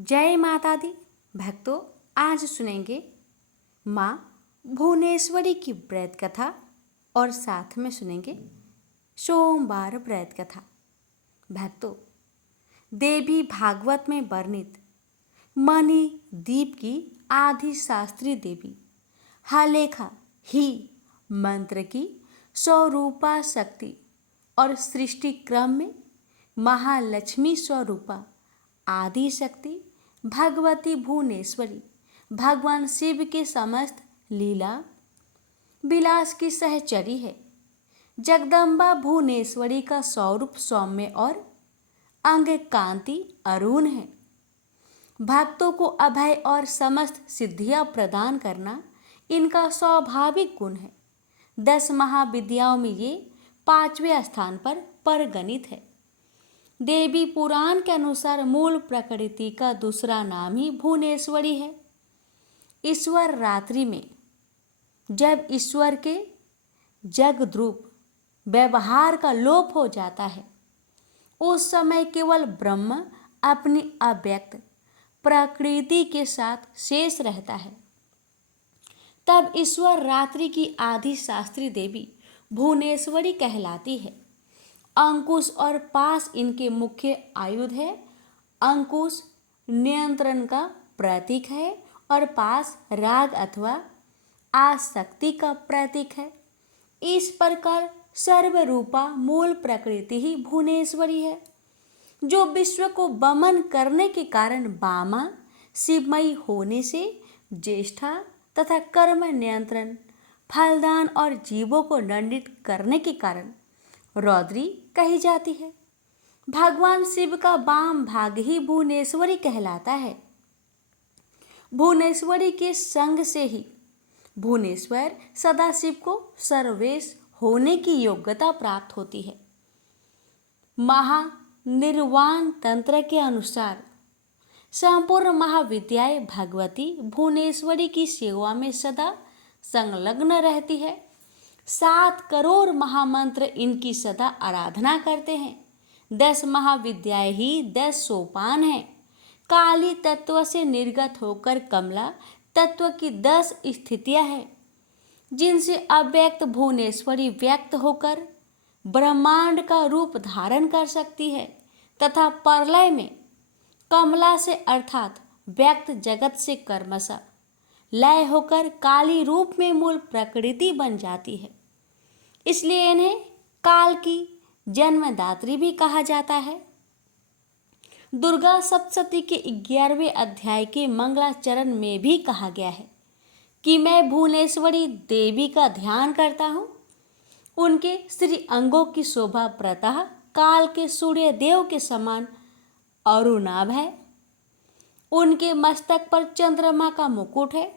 जय माता दी भक्तों, आज सुनेंगे माँ भुवनेश्वरी की व्रत कथा और साथ में सुनेंगे सोमवार व्रत कथा। भक्तों, देवी भागवत में वर्णित मणि दीप की आदि शास्त्री देवी हलेखा ही मंत्र की स्वरूपा शक्ति और सृष्टि क्रम में महालक्ष्मी स्वरूपा आदि शक्ति भगवती भुवनेश्वरी भगवान शिव के समस्त लीला विलास की सहचरी है। जगदम्बा भुवनेश्वरी का स्वरूप सौम्य और अंग कांति अरुण है। भक्तों को अभय और समस्त सिद्धियां प्रदान करना इनका स्वाभाविक गुण है। 10 महाविद्याओं में ये 5वें स्थान पर परगणित है। देवी पुराण के अनुसार मूल प्रकृति का दूसरा नाम ही भुवनेश्वरी है। ईश्वर रात्रि में जब ईश्वर के जगद्रूप व्यवहार का लोप हो जाता है, उस समय केवल ब्रह्म अपनी अव्यक्त प्रकृति के साथ शेष रहता है। तब ईश्वर रात्रि की आदि शास्त्री देवी भुवनेश्वरी कहलाती है। अंकुश और पास इनके मुख्य आयुध है। अंकुश नियंत्रण का प्रतीक है और पास राग अथवा आसक्ति का प्रतीक है। इस प्रकार सर्वरूपा मूल प्रकृति ही भुवनेश्वरी है, जो विश्व को वमन करने के कारण वामा शिवमयी होने से ज्येष्ठा तथा कर्म नियंत्रण फलदान और जीवों को दंडित करने के कारण रौद्री कही जाती है। भगवान शिव का वाम भाग ही भुवनेश्वरी कहलाता है। भुवनेश्वरी के संग से ही भुवनेश्वर सदाशिव को सर्वेश होने की योग्यता प्राप्त होती है। महानिर्वाण तंत्र के अनुसार संपूर्ण महाविद्याएं भगवती भुवनेश्वरी की सेवा में सदा संलग्न रहती है। 7 करोड़ महामंत्र इनकी सदा आराधना करते हैं। 10 महाविद्याएं ही 10 सोपान हैं। काली तत्व से निर्गत होकर कमला तत्व की 10 स्थितियां हैं, जिनसे अव्यक्त भुवनेश्वरी व्यक्त होकर ब्रह्मांड का रूप धारण कर सकती है तथा प्रलय में कमला से अर्थात व्यक्त जगत से कर्मशः लय होकर काली रूप में मूल प्रकृति बन जाती है। इसलिए इन्हें काल की जन्मदात्री भी कहा जाता है। दुर्गा सप्तशती के 11वें अध्याय के मंगलाचरण में भी कहा गया है कि मैं भुवनेश्वरी देवी का ध्यान करता हूँ। उनके श्री अंगों की शोभा प्रतः काल के सूर्य देव के समान अरुणाभ है। उनके मस्तक पर चंद्रमा का मुकुट है।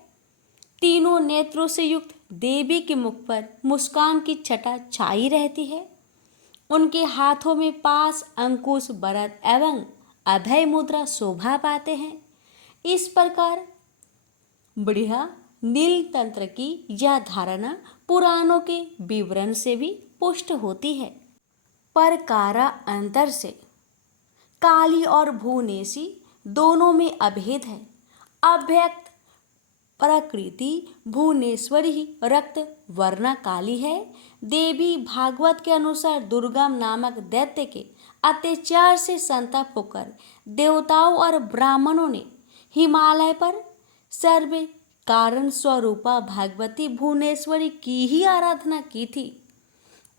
तीनों नेत्रों से युक्त देवी के मुख पर मुस्कान की छटा छाई रहती है। उनके हाथों में पास अंकुश बरत एवं अभय मुद्रा शोभा पाते हैं। इस प्रकार बढ़िया नील तंत्र की यह धारणा पुराणों के विवरण से भी पुष्ट होती है। पर कारा अंतर से काली और भुवनेशी दोनों में अभेद है। अव्यक्त प्रकृति भुवनेश्वरी ही रक्त वर्णा काली है। देवी भागवत के अनुसार दुर्गम नामक दैत्य के अत्याचार से संतप्त होकर देवताओं और ब्राह्मणों ने हिमालय पर सर्व कारण स्वरूपा भगवती भुवनेश्वरी की ही आराधना की थी।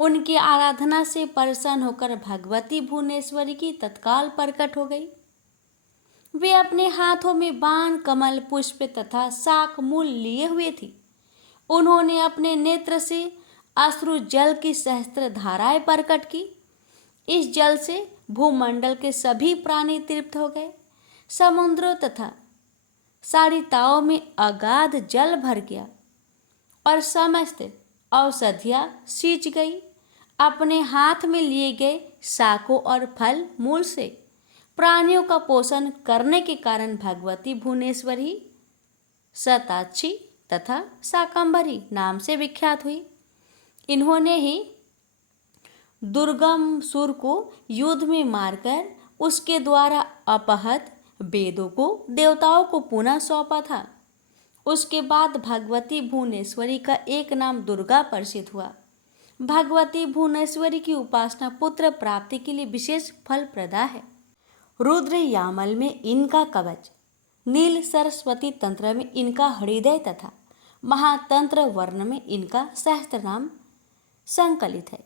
उनकी आराधना से प्रसन्न होकर भगवती भुवनेश्वरी की तत्काल प्रकट हो गई। वे अपने हाथों में बाण कमल पुष्प तथा शाक मूल लिए हुए थी। उन्होंने अपने नेत्र से अश्रु जल की सहस्त्र धाराएं प्रकट की। इस जल से भूमंडल के सभी प्राणी तृप्त हो गए। समुद्रों तथा सारिताओं में अगाध जल भर गया और समस्त औषधियां सींच गई। अपने हाथ में लिए गए शाकों और फल मूल से प्राणियों का पोषण करने के कारण भगवती भुवनेश्वरी शताक्षी तथा शाकंभरी नाम से विख्यात हुई। इन्होंने ही दुर्गम सुर को युद्ध में मारकर उसके द्वारा अपहत वेदों को देवताओं को पुनः सौंपा था। उसके बाद भगवती भुवनेश्वरी का एक नाम दुर्गा प्रसिद्ध हुआ। भगवती भुवनेश्वरी की उपासना पुत्र प्राप्ति के लिए विशेष फलप्रदा है। रुद्र यामल में इनका कवच, नील सरस्वती तंत्र में इनका हृदय तथा महातंत्र वर्ण में इनका सहस्त्र नाम संकलित है।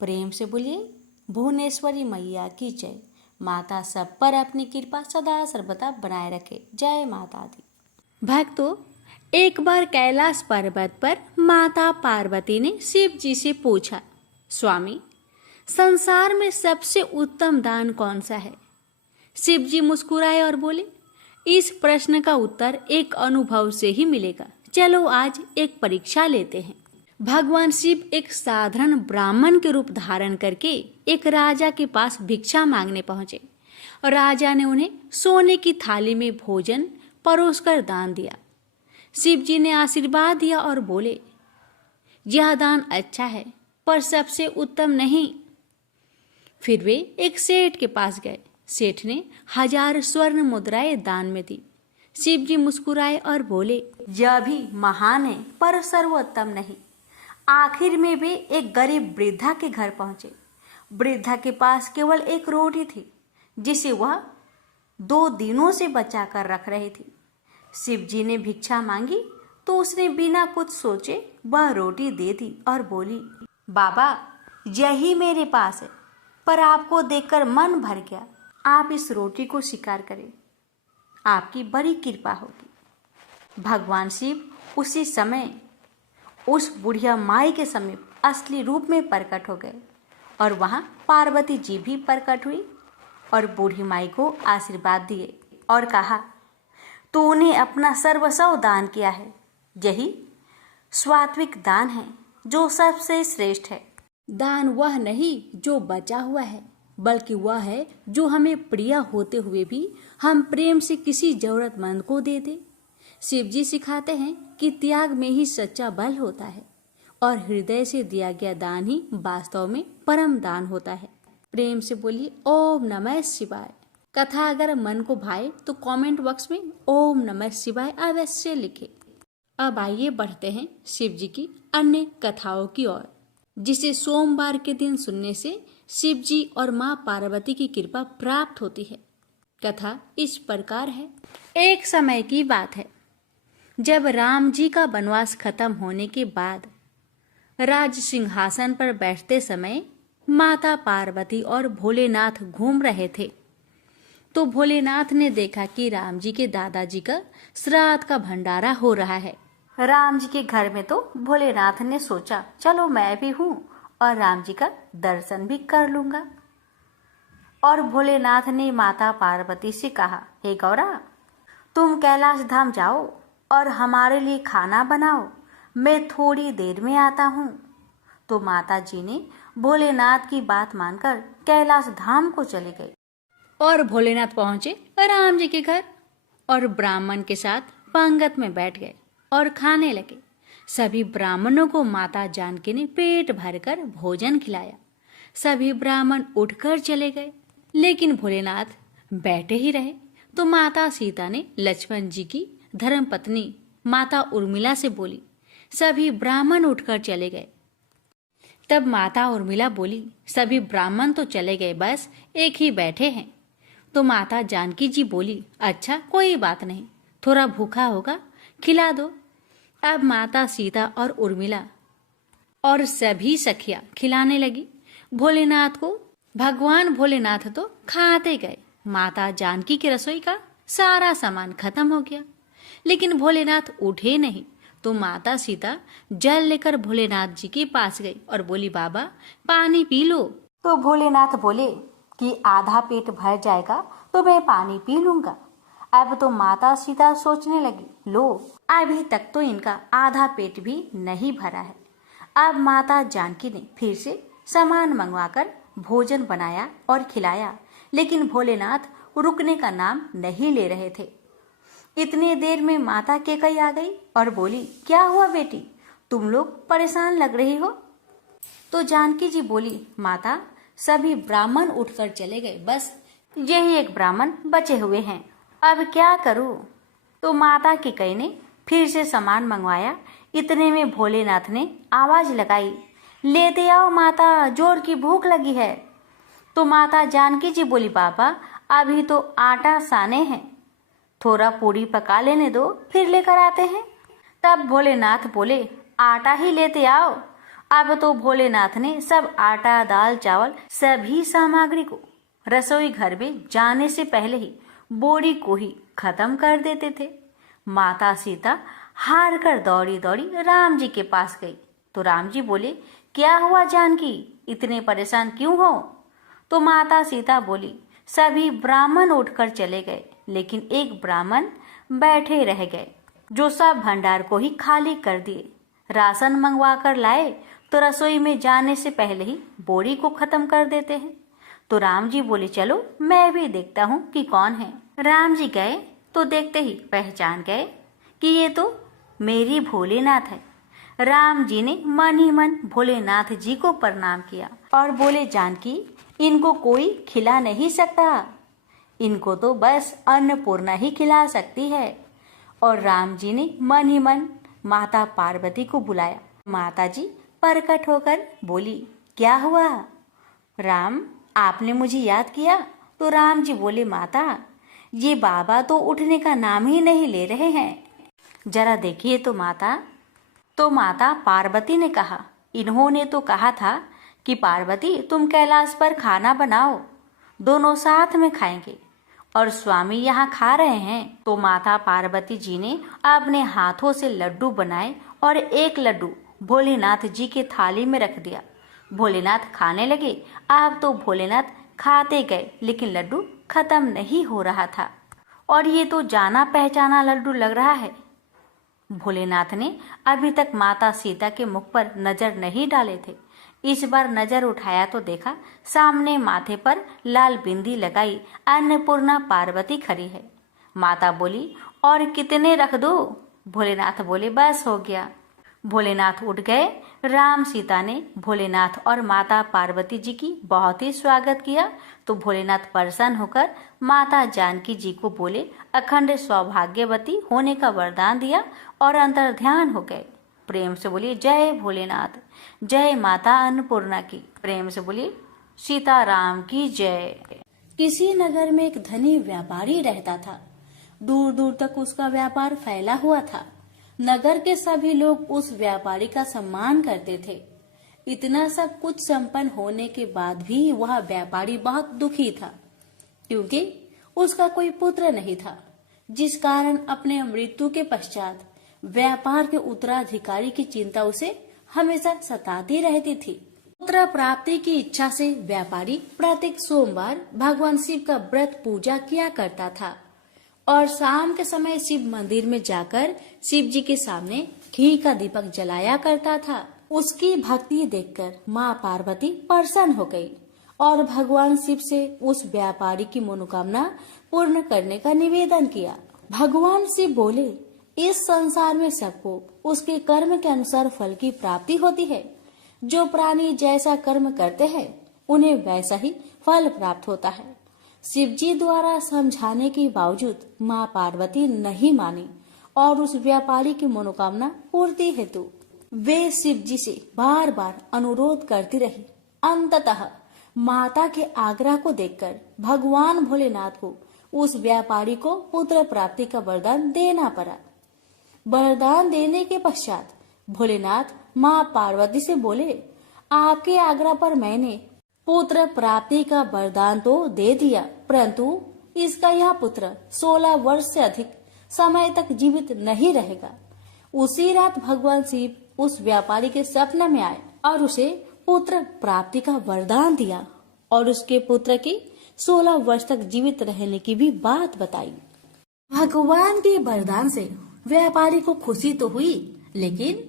प्रेम से बोलिए भुवनेश्वरी मैया की जय। माता सब पर अपनी कृपा सदा सर्वदा बनाए रखे। जय माता दी। भक्तों, एक बार कैलाश पर्वत पर माता पार्वती ने शिव जी से पूछा, स्वामी, संसार में सबसे उत्तम दान कौन सा है? शिव जी मुस्कुराए और बोले, इस प्रश्न का उत्तर एक अनुभव से ही मिलेगा। चलो आज एक परीक्षा लेते हैं। भगवान शिव एक साधारण ब्राह्मण के रूप धारण करके एक राजा के पास भिक्षा मांगने पहुंचे और राजा ने उन्हें सोने की थाली में भोजन परोसकर दान दिया। शिव जी ने आशीर्वाद दिया और बोले, यह दान अच्छा है पर सबसे उत्तम नहीं। फिर वे एक सेठ के पास गए। सेठ ने 1000 स्वर्ण मुद्राएं दान में दी। शिव जी मुस्कुराए और बोले, यह भी महान है पर सर्वोत्तम नहीं। आखिर में वे एक गरीब वृद्धा के घर पहुंचे। वृद्धा के पास केवल एक रोटी थी जिसे वह 2 दिनों से बचा कर रख रही थी। शिव जी ने भिक्षा मांगी तो उसने बिना कुछ सोचे वह रोटी दे दी और बोली, बाबा, यही मेरे पास है पर आपको देखकर मन भर गया। आप इस रोटी को स्वीकार करें, आपकी बड़ी कृपा होगी। भगवान शिव उसी समय उस बुढ़िया माई के समीप असली रूप में प्रकट हो गए और वहां पार्वती जी भी प्रकट हुई और बूढ़ी माई को आशीर्वाद दिए और कहा, तूने अपना सर्वस्व दान किया है। यही स्वात्विक दान है जो सबसे श्रेष्ठ है। दान वह नहीं जो बचा हुआ है, बल्कि वह है जो हमें प्रिय होते हुए भी हम प्रेम से किसी जरूरतमंद को दे दे। शिव जी सिखाते हैं कि त्याग में ही सच्चा बल होता है और हृदय से दिया गया दान ही वास्तव में परम दान होता है। प्रेम से बोलिए ओम नमः शिवाय। कथा अगर मन को भाए तो कमेंट बॉक्स में ओम नमः शिवाय अवश्य लिखें। अब आइए बढ़ते हैं शिव जी की अन्य कथाओं की ओर, जिसे सोमवार के दिन सुनने से शिव जी और माँ पार्वती की कृपा प्राप्त होती है। कथा इस प्रकार है। एक समय की बात है जब राम जी का वनवास खत्म होने के बाद राज सिंहासन पर बैठते समय माता पार्वती और भोलेनाथ घूम रहे थे तो भोलेनाथ ने देखा कि राम जी के दादाजी का श्राद्ध का भंडारा हो रहा है। राम जी के घर में तो भोलेनाथ ने सोचा, चलो मैं भी हूँ और राम जी का दर्शन भी कर लूंगा। और भोलेनाथ ने माता पार्वती से कहा, हे गौरा, तुम कैलाश धाम जाओ और हमारे लिए खाना बनाओ, मैं थोड़ी देर में आता हूँ। तो माता जी ने भोलेनाथ की बात मानकर कैलाश धाम को चले गए और भोलेनाथ पहुंचे राम जी के घर और ब्राह्मण के साथ पंगत में बैठ गए और खाने लगे। सभी ब्राह्मणों को माता जानकी ने पेट भरकर भोजन खिलाया। सभी ब्राह्मण उठकर चले गए, लेकिन भोलेनाथ बैठे ही रहे। तो माता सीता ने लक्ष्मण जी की धर्मपत्नी माता उर्मिला से बोली, सभी ब्राह्मण उठकर चले गए। तब माता उर्मिला बोली, सभी ब्राह्मण तो चले गए, बस एक ही बैठे हैं। तो माता जानकी जी बोली, अच्छा कोई बात नहीं, थोड़ा भूखा होगा, खिला दो। अब माता सीता और उर्मिला और सभी सखियां खिलाने लगी भोलेनाथ को। भगवान भोलेनाथ तो खाते गए। माता जानकी की रसोई का सारा सामान खत्म हो गया, लेकिन भोलेनाथ उठे नहीं। तो माता सीता जल लेकर भोलेनाथ जी के पास गई और बोली, बाबा पानी पी लो। तो भोलेनाथ बोले कि आधा पेट भर जाएगा तो मैं पानी पी लूंगा। अब तो माता सीता सोचने लगी, लो अभी तक तो इनका आधा पेट भी नहीं भरा है। अब माता जानकी ने फिर से सामान मंगवाकर भोजन बनाया और खिलाया, लेकिन भोलेनाथ रुकने का नाम नहीं ले रहे थे। इतनी देर में माता केकई आ गई और बोली, क्या हुआ बेटी, तुम लोग परेशान लग रही हो। तो जानकी जी बोली, माता सभी ब्राह्मण उठकर चले गए, बस यही एक ब्राह्मण बचे हुए हैं। अब क्या करूं? तो माता कैकेयी ने फिर से सामान मंगवाया। इतने में भोलेनाथ ने आवाज लगाई, लेते आओ माता, जोर की भूख लगी है। तो माता जानकी जी बोली, बाबा अभी तो आटा साने हैं, थोड़ा पूरी पका लेने दो, फिर लेकर आते हैं। तब भोलेनाथ बोले, आटा ही लेते आओ। अब तो भोलेनाथ ने सब आटा, दाल, चावल सभी सामग्री को रसोई घर में जाने से पहले ही बोरी को ही खत्म कर देते थे। माता सीता हार कर दौड़ी दौड़ी राम जी के पास गई। तो राम जी बोले, क्या हुआ जानकी, इतने परेशान क्यों हो? तो माता सीता बोली, सभी ब्राह्मण उठकर चले गए, लेकिन एक ब्राह्मण बैठे रह गए, जो सब भंडार को ही खाली कर दिए। राशन मंगवा कर लाए तो रसोई में जाने से पहले ही बोरी को खत्म कर देते हैं। तो राम जी बोले, चलो मैं भी देखता हूँ कि कौन है। राम जी गए तो देखते ही पहचान गए कि ये तो मेरी भोलेनाथ है। राम जी ने मन ही मन भोलेनाथ जी को प्रणाम किया और बोले, जानकी इनको कोई खिला नहीं सकता, इनको तो बस अन्नपूर्णा ही खिला सकती है। और राम जी ने मन ही मन माता पार्वती को बुलाया। माता जी प्रकट होकर बोली, क्या हुआ राम, आपने मुझे याद किया? तो राम जी बोले, माता ये बाबा तो उठने का नाम ही नहीं ले रहे हैं, जरा देखिए तो माता। तो माता पार्वती ने कहा, इन्होंने तो कहा था कि पार्वती तुम कैलाश पर खाना बनाओ, दोनों साथ में खाएंगे, और स्वामी यहाँ खा रहे हैं। तो माता पार्वती जी ने अपने हाथों से लड्डू बनाए और एक लड्डू भोलेनाथ जी के थाली में रख दिया। भोलेनाथ खाने लगे। अब तो भोलेनाथ खाते गए, लेकिन लड्डू खत्म नहीं हो रहा था। और ये तो जाना पहचाना लड्डू लग रहा है। भोलेनाथ ने अभी तक माता सीता के मुख पर नजर नहीं डाले थे। इस बार नजर उठाया तो देखा सामने माथे पर लाल बिंदी लगाई अन्नपूर्णा पार्वती खड़ी है। माता बोली, और कितने रख दो? भोलेनाथ बोले, बस हो गया। भोलेनाथ उठ गए। राम सीता ने भोलेनाथ और माता पार्वती जी की बहुत ही स्वागत किया। तो भोलेनाथ प्रसन्न होकर माता जानकी जी को बोले, अखंड सौभाग्यवती होने का वरदान दिया और अंतर ध्यान हो गए। प्रेम से बोलिए, जय भोलेनाथ, जय माता अन्नपूर्णा की। प्रेम से बोलिए, सीताराम की जय। किसी नगर में एक धनी व्यापारी रहता था। दूर दूर तक उसका व्यापार फैला हुआ था। नगर के सभी लोग उस व्यापारी का सम्मान करते थे। इतना सब कुछ संपन्न होने के बाद भी वह व्यापारी बहुत दुखी था, क्योंकि उसका कोई पुत्र नहीं था, जिस कारण अपने मृत्यु के पश्चात व्यापार के उत्तराधिकारी की चिंता उसे हमेशा सताती रहती थी। पुत्र प्राप्ति की इच्छा से व्यापारी प्रत्येक सोमवार भगवान शिव का व्रत पूजा किया करता था और शाम के समय शिव मंदिर में जाकर शिव जी के सामने घी का दीपक जलाया करता था। उसकी भक्ति देखकर माँ पार्वती प्रसन्न हो गई और भगवान शिव से उस व्यापारी की मनोकामना पूर्ण करने का निवेदन किया। भगवान शिव बोले, इस संसार में सबको उसके कर्म के अनुसार फल की प्राप्ति होती है। जो प्राणी जैसा कर्म करते हैं उन्हें वैसा ही फल प्राप्त होता है। शिव जी द्वारा समझाने के बावजूद माँ पार्वती नहीं मानी और उस व्यापारी की मनोकामना पूर्ति हेतु वे शिव जी से बार बार अनुरोध करती रही। अंततः माता के आग्रह को देखकर भगवान भोलेनाथ को उस व्यापारी को पुत्र प्राप्ति का वरदान देना पड़ा। वरदान देने के पश्चात भोलेनाथ माँ पार्वती से बोले, आपके आग्रह पर मैंने पुत्र प्राप्ति का वरदान तो दे दिया, परंतु इसका यह पुत्र 16 वर्ष से अधिक समय तक जीवित नहीं रहेगा। उसी रात भगवान शिव उस व्यापारी के सपने में आए और उसे पुत्र प्राप्ति का वरदान दिया और उसके पुत्र की 16 वर्ष तक जीवित रहने की भी बात बताई। भगवान के वरदान से व्यापारी को खुशी तो हुई, लेकिन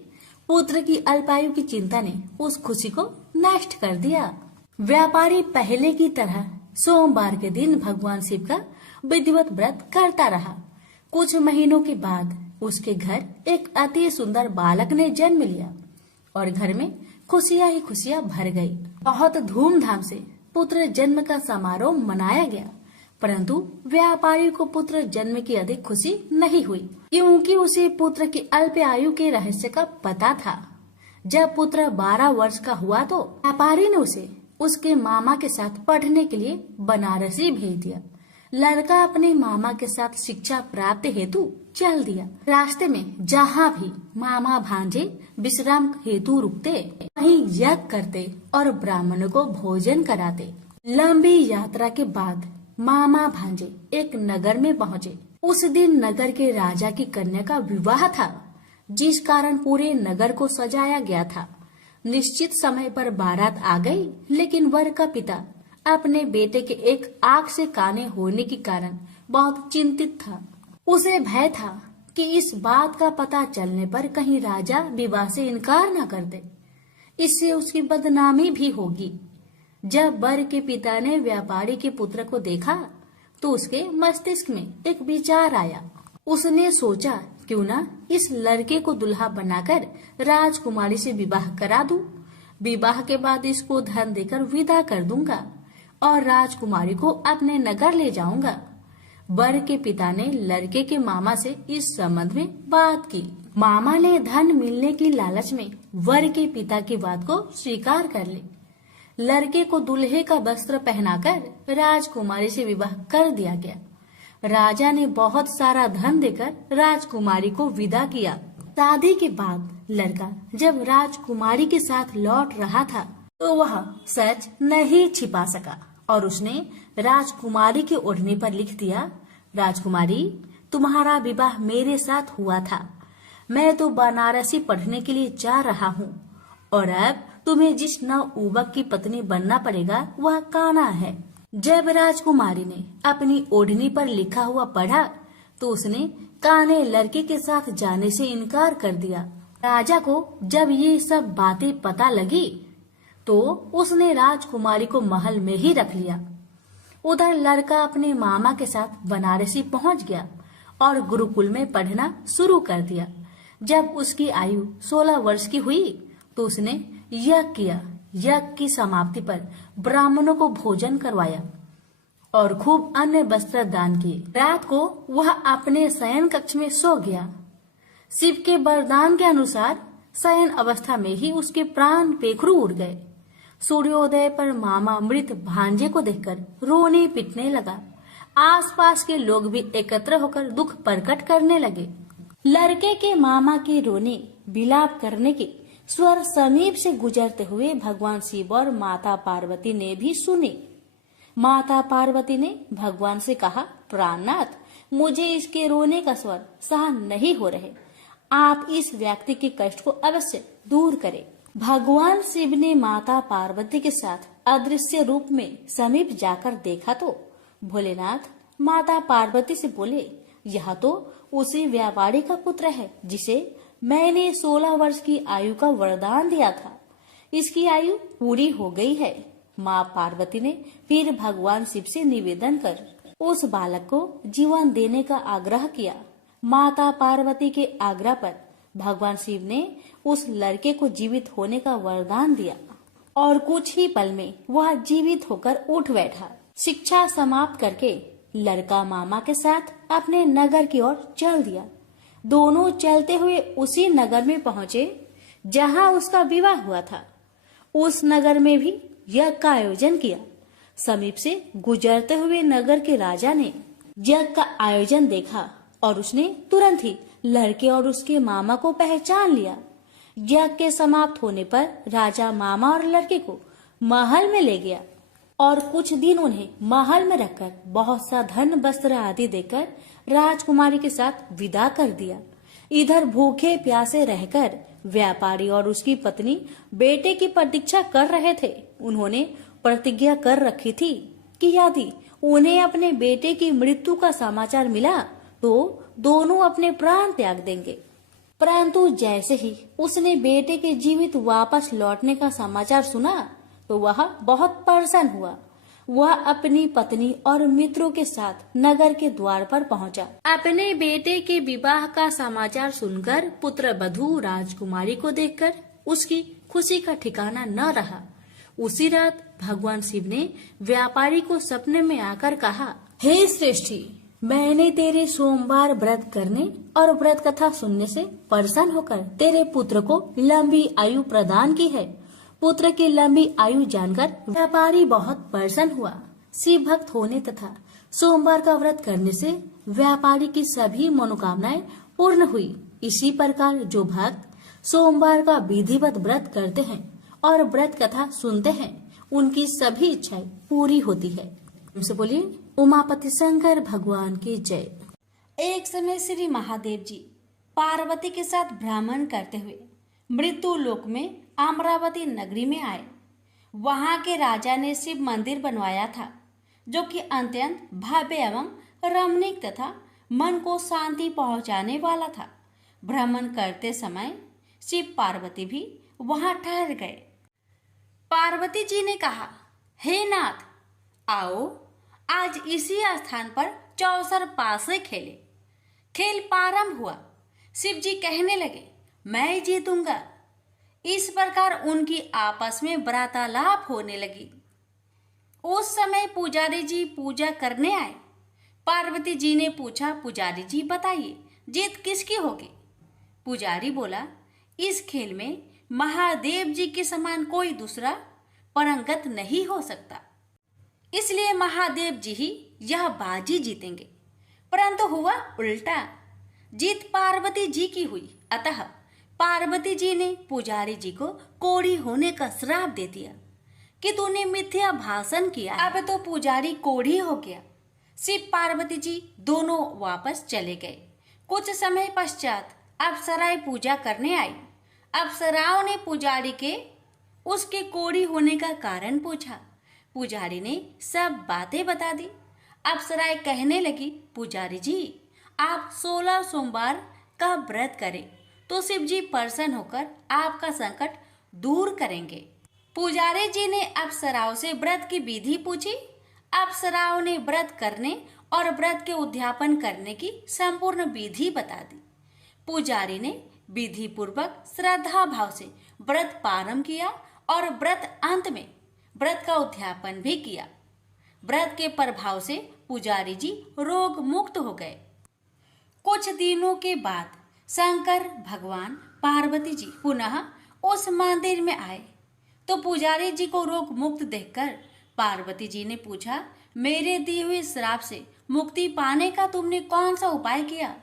पुत्र की अल्पायु की चिंता ने उस खुशी को नष्ट कर दिया। व्यापारी पहले की तरह सोमवार के दिन भगवान शिव का विधिवत व्रत करता रहा। कुछ महीनों के बाद उसके घर एक अति सुंदर बालक ने जन्म लिया और घर में खुशियां ही खुशियां भर गई। बहुत धूमधाम से पुत्र जन्म का समारोह मनाया गया। परंतु व्यापारी को पुत्र जन्म की अधिक खुशी नहीं हुई, क्योंकि उसे पुत्र की अल्प आयु के रहस्य का पता था। जब पुत्र 12 वर्ष का हुआ तो व्यापारी ने उसे उसके मामा के साथ पढ़ने के लिए बनारसी भेज दिया। लड़का अपने मामा के साथ शिक्षा प्राप्त हेतु चल दिया। रास्ते में जहाँ भी मामा भांजे विश्राम हेतु रुकते, वहीं यज्ञ करते और ब्राह्मणों को भोजन कराते। लंबी यात्रा के बाद मामा भांजे एक नगर में पहुँचे। उस दिन नगर के राजा की कन्या का विवाह था, जिस कारण पूरे नगर को सजाया गया था। निश्चित समय पर बारात आ गई, लेकिन वर का पिता अपने बेटे के एक आंख से काने होने के कारण बहुत चिंतित था। उसे भय था कि इस बात का पता चलने पर कहीं राजा विवाह से इनकार न कर दे, इससे उसकी बदनामी भी होगी। जब वर के पिता ने व्यापारी के पुत्र को देखा तो उसके मस्तिष्क में एक विचार आया। उसने सोचा, क्यों ना इस लड़के को दुल्हा बनाकर राजकुमारी से विवाह करा दूं। विवाह के बाद इसको धन देकर विदा कर दूंगा और राजकुमारी को अपने नगर ले जाऊंगा। वर के पिता ने लड़के के मामा से इस संबंध में बात की। मामा ने धन मिलने की लालच में वर के पिता की बात को स्वीकार कर ली। लड़के को दूल्हे का वस्त्र पहनाकर राजकुमारी से विवाह कर दिया गया। राजा ने बहुत सारा धन देकर राजकुमारी को विदा किया। शादी के बाद लड़का जब राजकुमारी के साथ लौट रहा था तो वह सच नहीं छिपा सका और उसने राजकुमारी की ओढ़नी पर लिख दिया, राजकुमारी, तुम्हारा विवाह मेरे साथ हुआ था। मैं तो बनारसी पढ़ने के लिए जा रहा हूँ और अब तुम्हें जिस नवयुवक की पत्नी बनना पड़ेगा वह कान्हा है। जब राजकुमारी ने अपनी ओढ़नी पर लिखा हुआ पढ़ा तो उसने कान्हे लड़के के साथ जाने से इनकार कर दिया। राजा को जब ये सब बातें पता लगी तो उसने राजकुमारी को महल में ही रख लिया। उधर लड़का अपने मामा के साथ बनारसी पहुंच गया और गुरुकुल में पढ़ना शुरू कर दिया। जब उसकी आयु 16 वर्ष की हुई तो उसने यज्ञ किया। यज्ञ की समाप्ति पर ब्राह्मणों को भोजन करवाया और खूब अन्य वस्त्र दान किए। रात को वह अपने शयन कक्ष में सो गया। शिव के वरदान के अनुसार शयन अवस्था में ही उसके प्राण पेखरू उड़ गए। सूर्योदय पर मामा मृत भांजे को देखकर रोने पिटने लगा। आसपास के लोग भी एकत्र होकर दुख प्रकट करने लगे। लड़के के मामा के रोने विलाप करने के स्वर समीप से गुजरते हुए भगवान शिव और माता पार्वती ने भी सुने। माता पार्वती ने भगवान से कहा, प्राणनाथ, मुझे इसके रोने का स्वर सहन नहीं हो रहे। आप इस व्यक्ति के कष्ट को अवश्य दूर करें। भगवान शिव ने माता पार्वती के साथ अदृश्य रूप में समीप जाकर देखा तो भोलेनाथ माता पार्वती से बोले, यह तो उसी व्यापारी का पुत्र है जिसे मैंने 16 वर्ष की आयु का वरदान दिया था। इसकी आयु पूरी हो गई है। माँ पार्वती ने फिर भगवान शिव से निवेदन कर उस बालक को जीवन देने का आग्रह किया। माता पार्वती के आग्रह पर भगवान शिव ने उस लड़के को जीवित होने का वरदान दिया और कुछ ही पल में वह जीवित होकर उठ बैठा। शिक्षा समाप्त करके लड़का मामा के साथ अपने नगर की ओर चल दिया। दोनों चलते हुए उसी नगर में पहुँचे जहाँ उसका विवाह हुआ था। उस नगर में भी यज्ञ का आयोजन किया। समीप से गुजरते हुए नगर के राजा ने यज्ञ का आयोजन देखा और उसने तुरंत ही लड़के और उसके मामा को पहचान लिया। यज्ञ के समाप्त होने पर राजा मामा और लड़के को महल में ले गया और कुछ दिन उन्हें महल में रखकर बहुत सा धन वस्त्र आदि देकर राजकुमारी के साथ विदा कर दिया। इधर भूखे प्यासे रहकर व्यापारी और उसकी पत्नी बेटे की प्रतीक्षा कर रहे थे। उन्होंने प्रतिज्ञा कर रखी थी कि यदि उन्हें अपने बेटे की मृत्यु का समाचार मिला तो दोनों अपने प्राण त्याग देंगे। परंतु जैसे ही उसने बेटे के जीवित वापस लौटने का समाचार सुना तो वह बहुत परेशान हुआ। वह अपनी पत्नी और मित्रों के साथ नगर के द्वार पर पहुंचा। अपने बेटे के विवाह का समाचार सुनकर पुत्र वधू राजकुमारी को देखकर उसकी खुशी का ठिकाना न रहा। उसी रात भगवान शिव ने व्यापारी को सपने में आकर कहा, हे श्रेष्ठी, मैंने तेरे सोमवार व्रत करने और व्रत कथा सुनने से प्रसन्न होकर तेरे पुत्र को लंबी आयु प्रदान की है। पुत्र की लंबी आयु जानकर व्यापारी बहुत प्रसन्न हुआ। शिव भक्त होने तथा सोमवार का व्रत करने से व्यापारी की सभी मनोकामनाएं पूर्ण हुई। इसी प्रकार जो भक्त सोमवार का विधिवत व्रत करते हैं और व्रत कथा सुनते हैं, उनकी सभी इच्छाएं पूरी होती है। उनसे बोलिए उमापति शंकर भगवान की जय। एक समय श्री महादेव जी पार्वती के साथ भ्रमण करते हुए मृत्यु लोक में अमरावती नगरी में आए। वहां के राजा ने शिव मंदिर बनवाया था, जो कि अत्यंत भव्य एवं रमणीक तथा मन को शांति पहुंचाने वाला था। भ्रमण करते समय शिव पार्वती भी वहां ठहर गए। पार्वती जी ने कहा, हे नाथ, आओ आज इसी स्थान पर चौसर पासे खेले। खेल प्रारंभ हुआ। शिव जी कहने लगे, मैं जीतूंगा। इस प्रकार उनकी आपस में वार्तालाप होने लगी। उस समय पुजारी जी पूजा करने आए। पार्वती जी ने पूछा, पुजारी जी बताइए, जीत किसकी होगी? पुजारी बोला, इस खेल में महादेव जी के समान कोई दूसरा परंगत नहीं हो सकता, इसलिए महादेव जी ही यह बाजी जीतेंगे। परंतु हुआ उल्टा, जीत पार्वती जी की हुई। अतः पार्वती जी ने पुजारी जी को कोढ़ी होने का श्राप दे दिया कि तूने मिथ्या भाषण किया। अब तो पुजारी कोढ़ी हो गया। शिव पार्वती जी दोनों वापस चले गए। कुछ समय पश्चात अप्सराएं पूजा करने आई। अप्सराओं ने पुजारी के उसके कोढ़ी होने का कारण पूछा। पुजारी ने सब बातें बता दी। अप्सराएं कहने लगी, पुजारी जी, आप 16 सोमवार का व्रत करें तो शिव जी प्रसन्न होकर आपका संकट दूर करेंगे। पुजारी जी ने अप्सराओं से व्रत की विधि पूछी। अप्सराओं ने व्रत करने और व्रत के उद्यापन करने की संपूर्ण विधि बता दी। पुजारी ने विधि पूर्वक श्रद्धा भाव से व्रत प्रारंभ किया और व्रत अंत में व्रत का उद्यापन भी किया। व्रत के प्रभाव से पुजारी जी रोग मुक्त हो गए। कुछ दिनों के बाद शंकर भगवान पार्वती जी पुनः उस मंदिर में आए तो पुजारी जी को रोग मुक्त देखकर पार्वती जी ने पूछा, मेरे दिए हुए श्राप से मुक्ति पाने का तुमने कौन सा उपाय किया?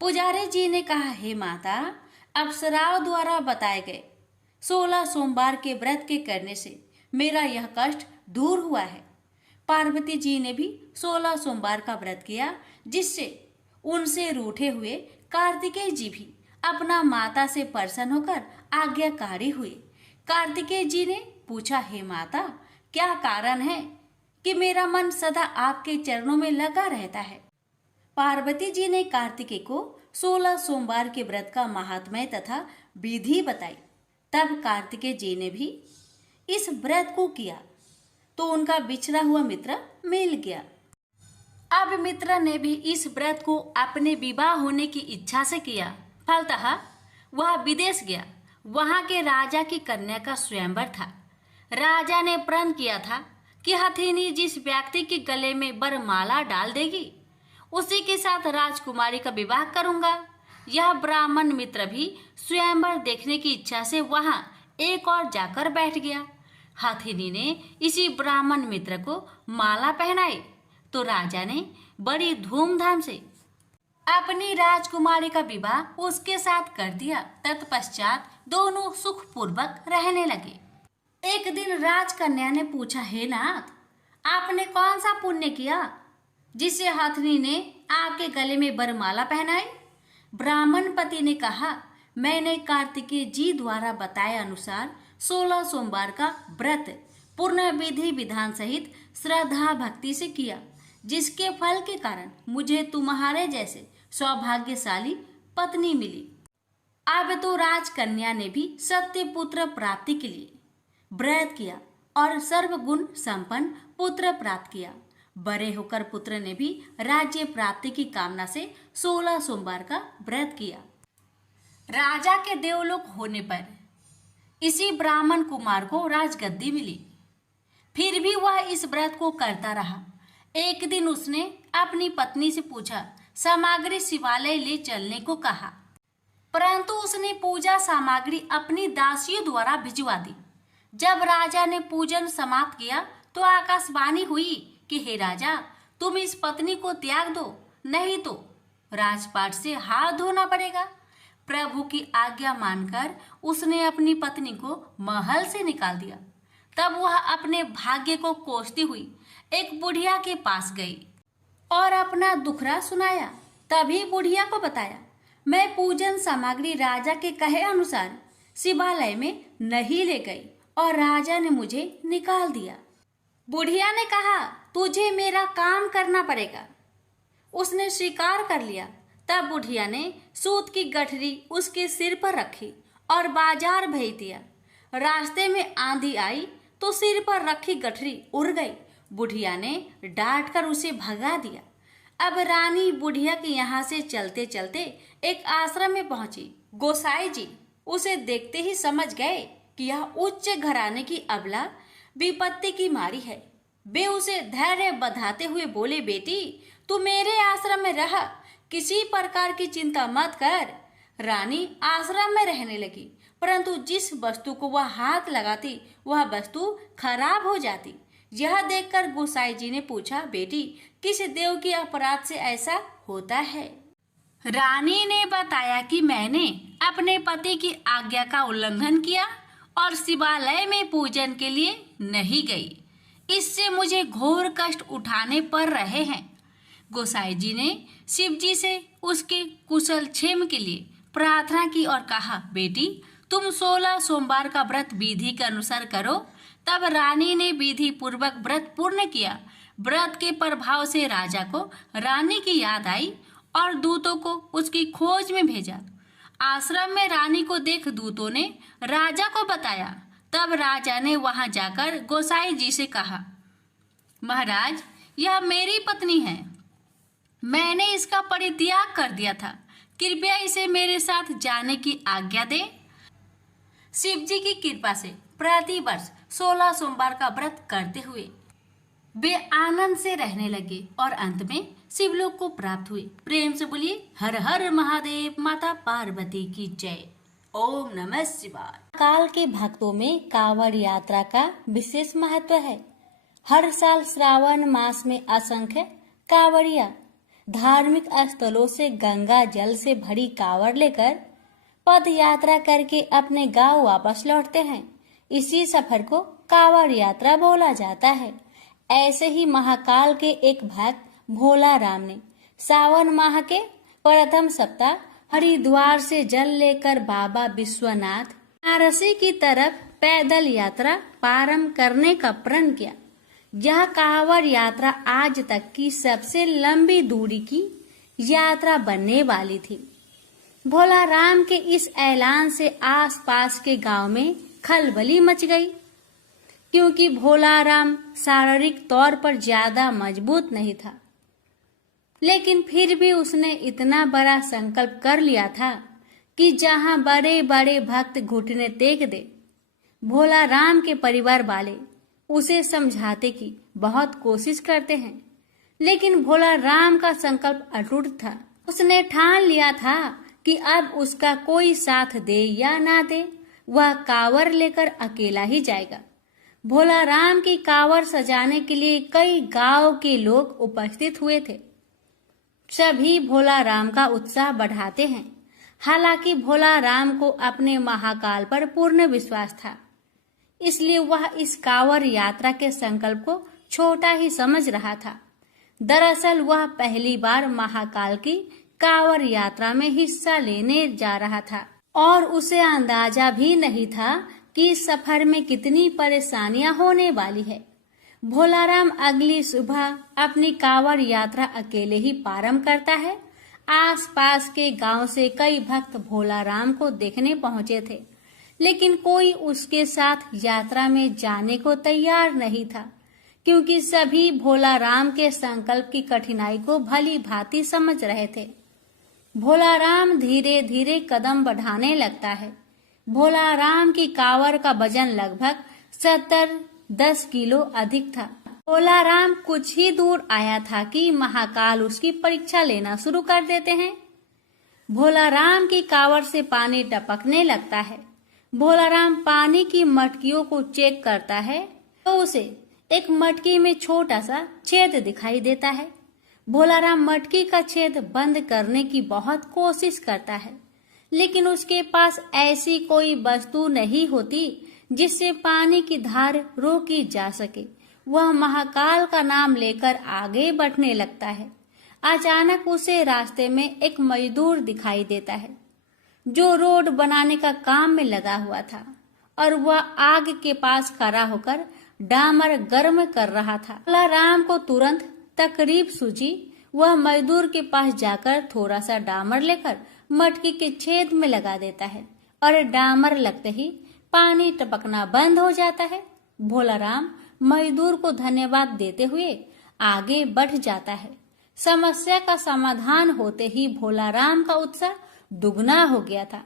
पुजारी जी ने कहा, हे माता, अप्सराओं द्वारा बताए गए 16 सोमवार के व्रत के करने से मेरा यह कष्ट दूर हुआ है। पार्वती जी ने भी 16 सोमवार का व्रत किया, जिससे उनसे रूठे हुए कार्तिकेय जी भी अपना माता से प्रसन्न होकर आज्ञाकारी हुए। कार्तिकेय जी ने पूछा, हे माता, क्या कारण है कि मेरा मन सदा आपके चरणों में लगा रहता है? पार्वती जी ने कार्तिकेय को 16 सोमवार के व्रत का महात्म्य तथा विधि बताई। तब कार्तिकेय जी ने भी इस व्रत को किया तो उनका बिछड़ा हुआ मित्र मिल गया। अब मित्र ने भी इस व्रत को अपने विवाह होने की इच्छा से किया। फलतः वह विदेश गया। वहां के राजा की कन्या का स्वयंवर था। राजा ने प्रण किया था कि हथिनी जिस व्यक्ति के गले में वरमाला डाल देगी, उसी के साथ राजकुमारी का विवाह करूंगा। यह ब्राह्मण मित्र भी स्वयंवर देखने की इच्छा से वहां एक और जाकर बैठ गया। हथिनी ने इसी ब्राह्मण मित्र को माला पहनाई तो राजा ने बड़ी धूमधाम से अपनी राजकुमारी का विवाह उसके साथ कर दिया। तत्पश्चात दोनों सुखपूर्वक रहने लगे। एक दिन राजकन्या ने पूछा, हे नाथ, आपने कौन सा पुण्य किया जिससे हथिनी ने आपके गले में वरमाला पहनाई? ब्राह्मण पति ने कहा, मैंने कार्तिकेय जी द्वारा बताए अनुसार 16 सोमवार का व्रत पूर्ण विधि विधान सहित श्रद्धा भक्ति से किया, जिसके फल के कारण मुझे तुम्हारे जैसे सौभाग्यशाली पत्नी मिली। अब तो राजकन्या ने भी सत्य पुत्र प्राप्ति के लिए व्रत किया और सर्वगुण संपन्न पुत्र प्राप्त किया। बड़े होकर पुत्र ने भी राज्य प्राप्ति की कामना से 16 सोमवार का व्रत किया। राजा के देवलोक होने पर इसी ब्राह्मण कुमार को राजगद्दी मिली। फिर भी वह इस व्रत को करता रहा। एक दिन उसने अपनी पत्नी से पूछा, सामग्री शिवालय ले चलने को कहा, परंतु उसने पूजा सामग्री अपनी दासियों द्वारा भिजवा दी। जब राजा ने पूजन समाप्त किया तो आकाशवाणी हुई कि हे राजा, तुम इस पत्नी को त्याग दो, नहीं तो राजपाट से हाथ धोना पड़ेगा। प्रभु की आज्ञा मानकर उसने अपनी पत्नी को महल से निकाल दिया। तब वह अपने भाग्य को कोसती हुई एक बुढ़िया के पास गई और अपना दुखड़ा सुनाया। तभी बुढ़िया को बताया, मैं पूजन सामग्री राजा के कहे अनुसार शिवालय में नहीं ले गई और राजा ने मुझे निकाल दिया। बुढ़िया ने कहा, तुझे मेरा काम करना पड़ेगा। उसने स्वीकार कर लिया। तब बुढ़िया ने सूत की गठरी उसके सिर पर रखी और बाजार भेज दिया। रास्ते में आंधी आई तो सिर पर रखी गठरी उड़ गई। बुढ़िया ने डांट कर उसे भगा दिया। अब रानी बुढ़िया के यहाँ से चलते चलते एक आश्रम में पहुंची। गोसाई जी उसे देखते ही समझ गए कि यह उच्च घराने की अबला विपत्ति की मारी है। वे उसे धैर्य बंधाते हुए बोले, बेटी तू मेरे आश्रम में रह, किसी प्रकार की चिंता मत कर। रानी आश्रम में रहने लगी, परंतु जिस वस्तु को वह हाथ लगाती वह वस्तु खराब हो जाती। यह देखकर गोसाई जी ने पूछा, बेटी किस देव के अपराध से ऐसा होता है? रानी ने बताया कि मैंने अपने पति की आज्ञा का उल्लंघन किया और शिवालय में पूजन के लिए नहीं गई। इससे मुझे घोर कष्ट उठाने पड़ रहे हैं। गोसाई जी ने शिव जी से उसके कुशल क्षेम के लिए प्रार्थना की और कहा, बेटी तुम 16 सोमवार का व्रत विधि के अनुसार करो। तब रानी ने विधि पूर्वक व्रत पूर्ण किया। व्रत के प्रभाव से राजा को रानी की याद आई और दूतों को उसकी खोज में भेजा। आश्रम में रानी को देख दूतों ने राजा को बताया। तब राजा ने वहां जाकर गोसाई जी से कहा, महाराज यह मेरी पत्नी है, मैंने इसका परित्याग कर दिया था, कृपया इसे मेरे साथ जाने की आज्ञा दें। शिव जी की कृपा से प्रति वर्ष 16 सोमवार का व्रत करते हुए वे आनंद से रहने लगे और अंत में शिवलोक को प्राप्त हुए। प्रेम से बोलिए हर हर महादेव, माता पार्वती की जय। ओम नमः शिवाय। काल के भक्तों में कांवड़ यात्रा का विशेष महत्व है। हर साल श्रावण मास में असंख्य कांवड़िया धार्मिक स्थलों से गंगा जल से भरी कांवड़ लेकर पद यात्रा करके अपने गांव वापस लौटते हैं। इसी सफर को कांवड़ यात्रा बोला जाता है। ऐसे ही महाकाल के एक भक्त भोला राम ने सावन माह के प्रथम सप्ताह हरिद्वार से जल लेकर बाबा विश्वनाथ वाराणसी की तरफ पैदल यात्रा प्रारंभ करने का प्रण किया। यह कांवड़ यात्रा आज तक की सबसे लंबी दूरी की यात्रा बनने वाली थी। भोला राम के इस ऐलान से आसपास के गांव में खलबली मच गई, क्योंकि भोला राम शारीरिक तौर पर ज्यादा मजबूत नहीं था। लेकिन फिर भी उसने इतना बड़ा संकल्प कर लिया था कि जहां बड़े बड़े भक्त घुटने टेक दे। भोला राम के परिवार वाले उसे समझाते कि बहुत कोशिश करते हैं, लेकिन भोला राम का संकल्प अटूट था। उसने ठान लिया था कि अब उसका कोई साथ दे या ना दे, वह कांवड़ लेकर अकेला ही जाएगा। भोला राम की कांवड़ सजाने के लिए कई गांव के लोग उपस्थित हुए थे। सभी भोला राम का उत्साह बढ़ाते हैं। हालांकि भोला राम को अपने महाकाल पर पूर्ण विश्वास था, इसलिए वह इस कांवड़ यात्रा के संकल्प को छोटा ही समझ रहा था। दरअसल वह पहली बार महाकाल की कांवड़ यात्रा में हिस्सा लेने जा रहा था और उसे अंदाजा भी नहीं था कि इस सफर में कितनी परेशानियां होने वाली है। भोला राम अगली सुबह अपनी कांवड़ यात्रा अकेले ही प्रारंभ करता है। आसपास के गांव से कई भक्त भोला राम को देखने पहुंचे थे, लेकिन कोई उसके साथ यात्रा में जाने को तैयार नहीं था, क्योंकि सभी भोला राम के संकल्प की कठिनाई को भली भांति समझ रहे थे। भोला राम धीरे धीरे कदम बढ़ाने लगता है। भोला राम की कांवड़ का वजन लगभग 70-10 किलो अधिक था। भोला राम कुछ ही दूर आया था कि महाकाल उसकी परीक्षा लेना शुरू कर देते हैं। भोला राम की कावड़ से पानी टपकने लगता है। भोला राम पानी की मटकियों को चेक करता है तो उसे एक मटकी में छोटा सा छेद दिखाई देता है। भोला राम मटकी का छेद बंद करने की बहुत कोशिश करता है, लेकिन उसके पास ऐसी कोई वस्तु नहीं होती जिससे पानी की धार रोकी जा सके। वह महाकाल का नाम लेकर आगे बढ़ने लगता है। अचानक उसे रास्ते में एक मजदूर दिखाई देता है जो रोड बनाने का काम में लगा हुआ था और वह आग के पास खड़ा होकर डामर गर्म कर रहा था। भोला राम को तुरंत तकलीफ सूझी। वह मजदूर के पास जाकर थोड़ा सा डामर लेकर मटकी के छेद में लगा देता है और डामर लगते ही पानी टपकना बंद हो जाता है। भोला राम मजदूर को धन्यवाद देते हुए आगे बढ़ जाता है। समस्या का समाधान होते ही भोला राम का उत्साह दुगना हो गया था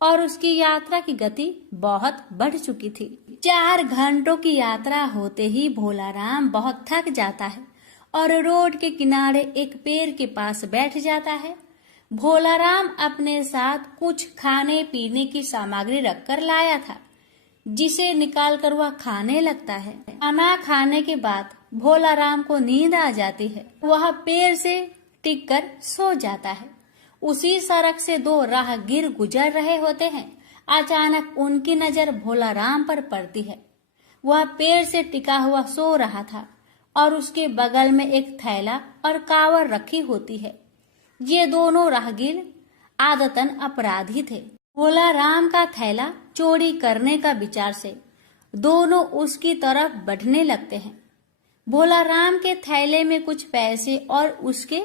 और उसकी यात्रा की गति बहुत बढ़ चुकी थी। 4 घंटों की यात्रा होते ही भोला राम बहुत थक जाता है और रोड के किनारे एक पेड़ के पास बैठ जाता है। भोला राम अपने साथ कुछ खाने पीने की सामग्री रखकर लाया था, जिसे निकालकर वह खाने लगता है। खाना खाने के बाद भोला राम को नींद आ जाती है। वह पेड़ से टिककर सो जाता है। उसी सड़क से 2 राहगीर गुजर रहे होते हैं। अचानक उनकी नजर भोला राम पर पड़ती है। वह पेड़ से टिका हुआ सो रहा था और उसके बगल में एक थैला और कावड़ रखी होती है। ये दोनों राहगीर आदतन अपराधी थे। भोला राम का थैला चोरी करने का विचार से दोनों उसकी तरफ बढ़ने लगते हैं। भोला राम के थैले में कुछ पैसे और उसके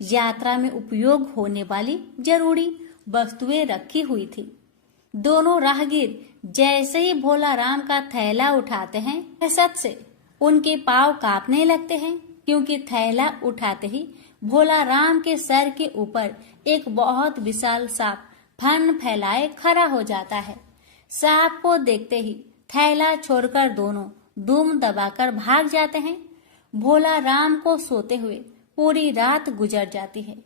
यात्रा में उपयोग होने वाली जरूरी वस्तुएं रखी हुई थी। दोनों राहगीर जैसे ही भोला राम का थैला उठाते हैं, दहशत से उनके पांव कांपने लगते हैं, क्योंकि थैला उठाते ही भोला राम के सर के ऊपर एक बहुत विशाल सांप फन फैलाए खड़ा हो जाता है। सांप को देखते ही थैला छोड़कर दोनों दुम दबाकर भाग जाते हैं। भोला राम को सोते हुए पूरी रात गुजर जाती है।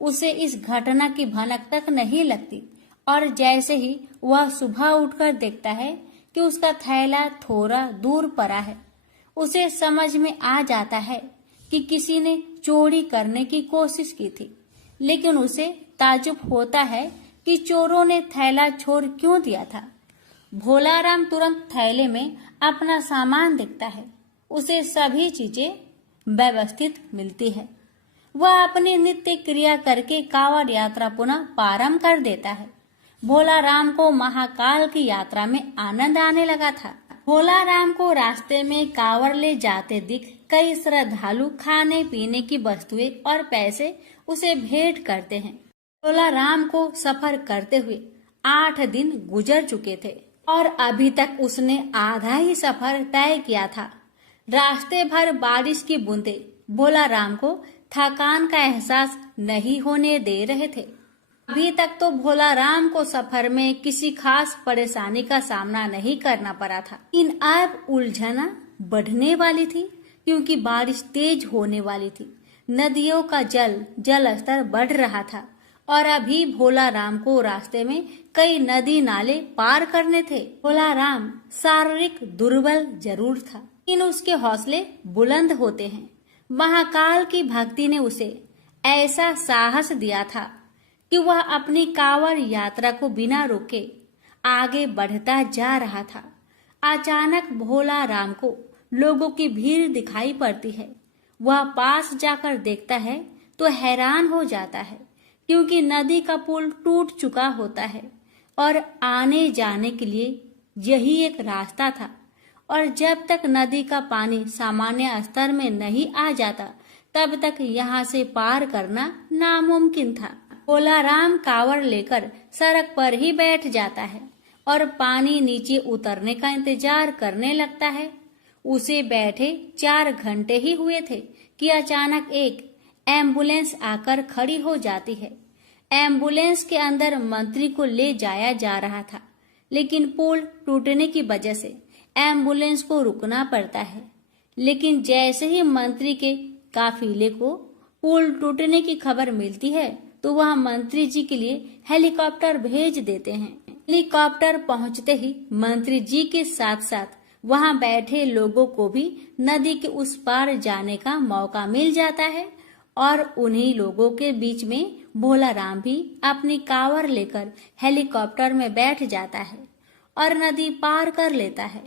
उसे इस घटना की भनक तक नहीं लगती और जैसे ही वह सुबह उठकर देखता है कि उसका थैला थोड़ा दूर पड़ा है, उसे समझ में आ जाता है कि किसी ने चोरी करने की कोशिश की थी। लेकिन उसे ताज्जुब होता है कि चोरों ने थैला छोड़ क्यों दिया था। भोला राम तुरंत थैले में अपना सामान देखता है। उसे सभी चीजें व्यवस्थित मिलती है। वह अपनी नित्य क्रिया करके कांवड़ यात्रा पुनः प्रारंभ कर देता है। भोला राम को महाकाल की यात्रा में आनंद आने लगा था। भोला राम को रास्ते में कांवड़ ले जाते दिख कई श्रद्धालु खाने पीने की वस्तुएं और पैसे उसे भेंट करते हैं। भोला राम को सफर करते हुए 8 दिन गुजर चुके थे और अभी तक उसने आधा ही सफर तय किया था। रास्ते भर बारिश की बूंदें भोला राम को थकान का एहसास नहीं होने दे रहे थे। अभी तक तो भोला राम को सफर में किसी खास परेशानी का सामना नहीं करना पड़ा था। इन अब उलझना बढ़ने वाली थी, क्योंकि बारिश तेज होने वाली थी। नदियों का जल स्तर बढ़ रहा था और अभी भोला राम को रास्ते में कई नदी नाले पार करने थे। भोला राम शारीरिक दुर्बल जरूर था, लेकिन उसके हौसले बुलंद होते हैं। महाकाल की भक्ति ने उसे ऐसा साहस दिया था कि वह अपनी कांवड़ यात्रा को बिना रोके आगे बढ़ता जा रहा था। अचानक भोला राम को लोगों की भीड़ दिखाई पड़ती है। वह पास जाकर देखता है तो हैरान हो जाता है, क्योंकि नदी का पुल टूट चुका होता है और आने जाने के लिए यही एक रास्ता था। और जब तक नदी का पानी सामान्य स्तर में नहीं आ जाता, तब तक यहाँ से पार करना नामुमकिन था। भोला राम कांवड़ लेकर सड़क पर ही बैठ जाता है और पानी नीचे उतरने का इंतजार करने लगता है। उसे बैठे 4 घंटे ही हुए थे कि अचानक एक एम्बुलेंस आकर खड़ी हो जाती है। एम्बुलेंस के अंदर मंत्री को ले जाया जा रहा था, लेकिन पुल टूटने की वजह से एम्बुलेंस को रुकना पड़ता है। लेकिन जैसे ही मंत्री के काफिले को पुल टूटने की खबर मिलती है तो वह मंत्री जी के लिए हेलीकॉप्टर भेज देते हैं। हेलीकॉप्टर पहुंचते ही मंत्री जी के साथ साथ वहां बैठे लोगों को भी नदी के उस पार जाने का मौका मिल जाता है और उन्हीं लोगों के बीच में भोला राम भी अपनी कांवर लेकर हेलीकॉप्टर में बैठ जाता है और नदी पार कर लेता है।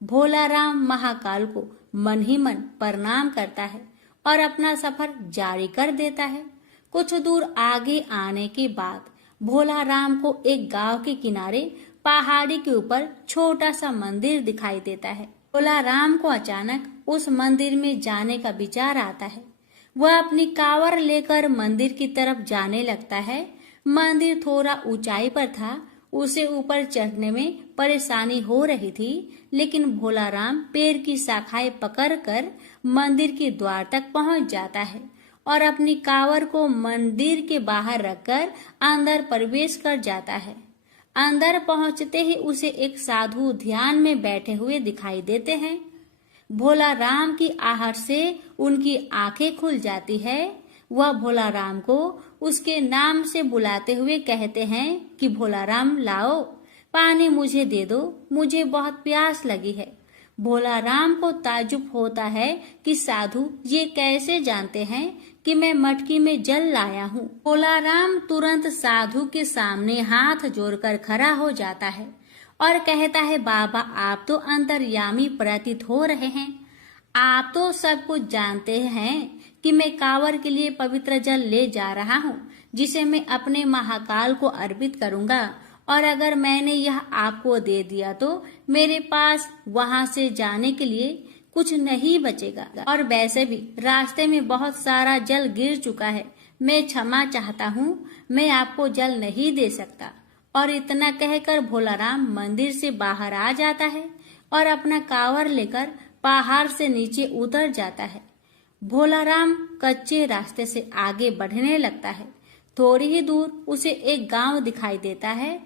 भोला राम महाकाल को मन ही मन प्रणाम करता है और अपना सफर जारी कर देता है। कुछ दूर आगे आने के बाद भोला राम को एक गांव के किनारे पहाड़ी के ऊपर छोटा सा मंदिर दिखाई देता है। भोला राम को अचानक उस मंदिर में जाने का विचार आता है। वह अपनी कांवर लेकर मंदिर की तरफ जाने लगता है। मंदिर थोड़ा ऊंचाई पर था, उसे ऊपर चढ़ने में परेशानी हो रही थी, लेकिन भोला राम पेड़ की शाखाएं पकड़कर मंदिर के द्वार तक पहुंच जाता है और अपनी कांवर को मंदिर के बाहर रखकर अंदर प्रवेश कर जाता है। अंदर पहुंचते ही उसे एक साधु ध्यान में बैठे हुए दिखाई देते हैं। भोला राम की आहट से उनकी आंखें खुल जाती है। वह भोला राम को उसके नाम से बुलाते हुए कहते हैं कि भोला राम लाओ, पानी मुझे दे दो, मुझे बहुत प्यास लगी है। भोला राम को ताज्जुब होता है कि साधु ये कैसे जानते हैं कि मैं मटकी में जल लाया हूँ। भोला राम तुरंत साधु के सामने हाथ जोड़कर खड़ा हो जाता है और कहता है, बाबा आप तो अंतर्यामी प्रतीत हो रहे हैं। आप तो सब कुछ जानते हैं कि मैं कांवर के लिए पवित्र जल ले जा रहा हूँ, जिसे मैं अपने महाकाल को अर्पित करूँगा, और अगर मैंने यह आपको दे दिया तो मेरे पास वहाँ से जाने के लिए कुछ नहीं बचेगा, और वैसे भी रास्ते में बहुत सारा जल गिर चुका है। मैं क्षमा चाहता हूँ, मैं आपको जल नहीं दे सकता। और इतना कहकर भोला राम मंदिर से बाहर आ जाता है और अपना कांवर लेकर पहाड़ से नीचे उतर जाता है। भोला राम कच्चे रास्ते से आगे बढ़ने लगता है। थोड़ी ही दूर उसे एक गांव दिखाई देता है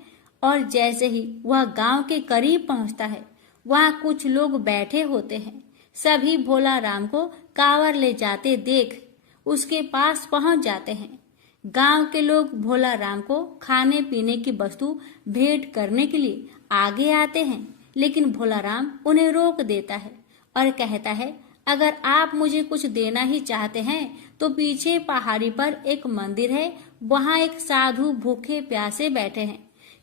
और जैसे ही वह गांव के करीब पहुंचता है, वहां कुछ लोग बैठे होते हैं। सभी भोला राम को कांवर ले जाते देख उसके पास पहुंच जाते हैं। गांव के लोग भोला राम को खाने पीने की वस्तु भेंट करने के लिए आगे आते हैं, लेकिन भोला राम उन्हें रोक देता है और कहता है, अगर आप मुझे कुछ देना ही चाहते हैं तो पीछे पहाड़ी पर एक मंदिर है, वहाँ एक साधु भूखे प्यासे बैठे हैं,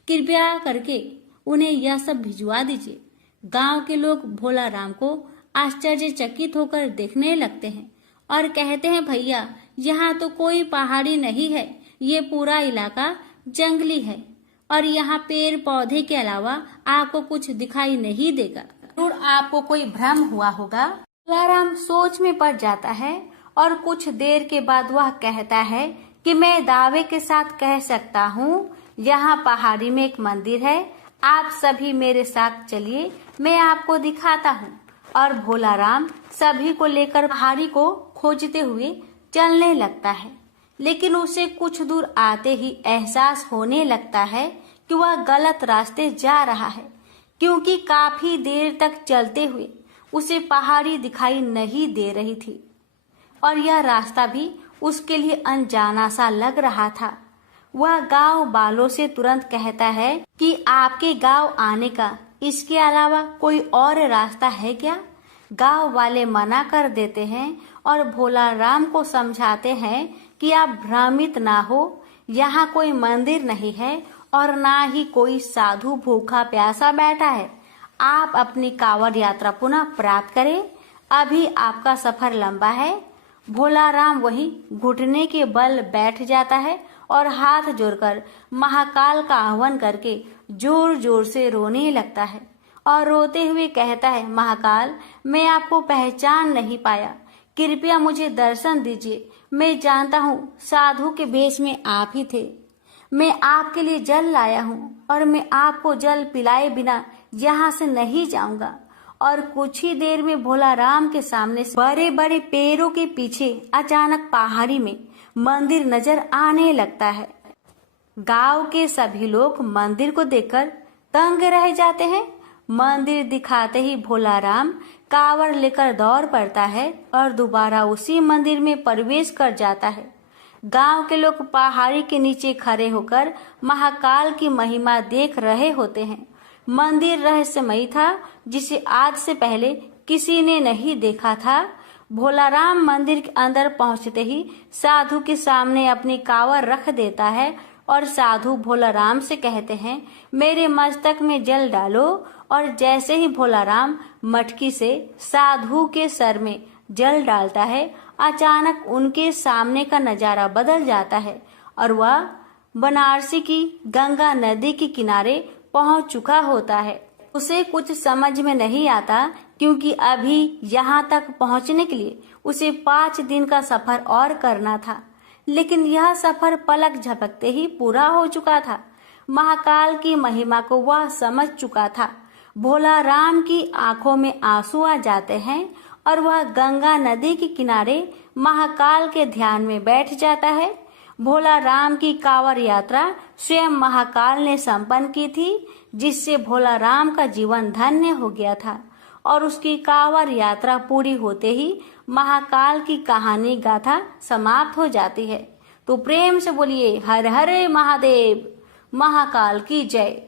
कृपया करके उन्हें यह सब भिजवा दीजिए। गांव के लोग भोला राम को आश्चर्यचकित होकर देखने लगते हैं और कहते हैं, भैया यहाँ तो कोई पहाड़ी नहीं है, ये पूरा इलाका जंगली है और यहाँ पेड़ पौधे के अलावा आपको कुछ दिखाई नहीं देगा। जरूर आपको कोई भ्रम हुआ होगा। भोला राम सोच में पड़ जाता है और कुछ देर के बाद वह कहता है कि मैं दावे के साथ कह सकता हूँ, यहाँ पहाड़ी में एक मंदिर है, आप सभी मेरे साथ चलिए, मैं आपको दिखाता हूँ। और भोला राम सभी को लेकर पहाड़ी को खोजते हुए चलने लगता है, लेकिन उसे कुछ दूर आते ही एहसास होने लगता है कि वह गलत रास्ते जा रहा है, क्योंकि काफी देर तक चलते हुए उसे पहाड़ी दिखाई नहीं दे रही थी और यह रास्ता भी उसके लिए अनजाना सा लग रहा था। वह गांव वालों से तुरंत कहता है कि आपके गांव आने का इसके अलावा कोई और रास्ता है क्या? गांव वाले मना कर देते हैं और भोला राम को समझाते हैं कि आप भ्रमित ना हो, यहाँ कोई मंदिर नहीं है और ना ही कोई साधु भूखा प्यासा बैठा है। आप अपनी कांवड़ यात्रा पुनः प्राप्त करें, अभी आपका सफर लंबा है। भोला राम वहीं घुटने के बल बैठ जाता है और हाथ जोड़कर महाकाल का आह्वान करके जोर जोर से रोने लगता है और रोते हुए कहता है, महाकाल मैं आपको पहचान नहीं पाया, कृपया मुझे दर्शन दीजिए। मैं जानता हूँ साधु के भेष में आप ही थे। मैं आपके लिए जल लाया हूँ और मैं आपको जल पिलाए बिना यहाँ से नहीं जाऊंगा। और कुछ ही देर में भोला राम के सामने से बड़े बड़े पेड़ों के पीछे अचानक पहाड़ी में मंदिर नजर आने लगता है। गांव के सभी लोग मंदिर को देखकर दंग रह जाते हैं। मंदिर दिखाते ही भोला राम कांवड़ लेकर दौड़ पड़ता है और दोबारा उसी मंदिर में प्रवेश कर जाता है। गांव के लोग पहाड़ी के नीचे खड़े होकर महाकाल की महिमा देख रहे होते हैं। मंदिर रहस्यमयी था, जिसे आज से पहले किसी ने नहीं देखा था। भोलाराम मंदिर के अंदर पहुंचते ही साधु के सामने अपनी कांवर रख देता है और साधु भोलाराम से कहते हैं, मेरे मस्तक में जल डालो। और जैसे ही भोलाराम मटकी से साधु के सर में जल डालता है, अचानक उनके सामने का नजारा बदल जाता है और वह बनारसी की गंगा नदी के किनारे पहुंच चुका होता है। उसे कुछ समझ में नहीं आता, क्योंकि अभी यहाँ तक पहुँचने के लिए उसे 5 दिन का सफर और करना था। लेकिन यह सफर पलक झपकते ही पूरा हो चुका था। महाकाल की महिमा को वह समझ चुका था। भोलाराम की आंखों में आंसू आ जाते हैं और वह गंगा नदी के किनारे महाकाल के ध्यान में बैठ जाता है। भोलाराम की कांवड़ यात्रा स्वयं महाकाल ने संपन्न की थी, जिससे भोलाराम का जीवन धन्य हो गया था। और उसकी कांवड़ यात्रा पूरी होते ही महाकाल की कहानी गाथा समाप्त हो जाती है। तो प्रेम से बोलिए हर हर महादेव, महाकाल की जय।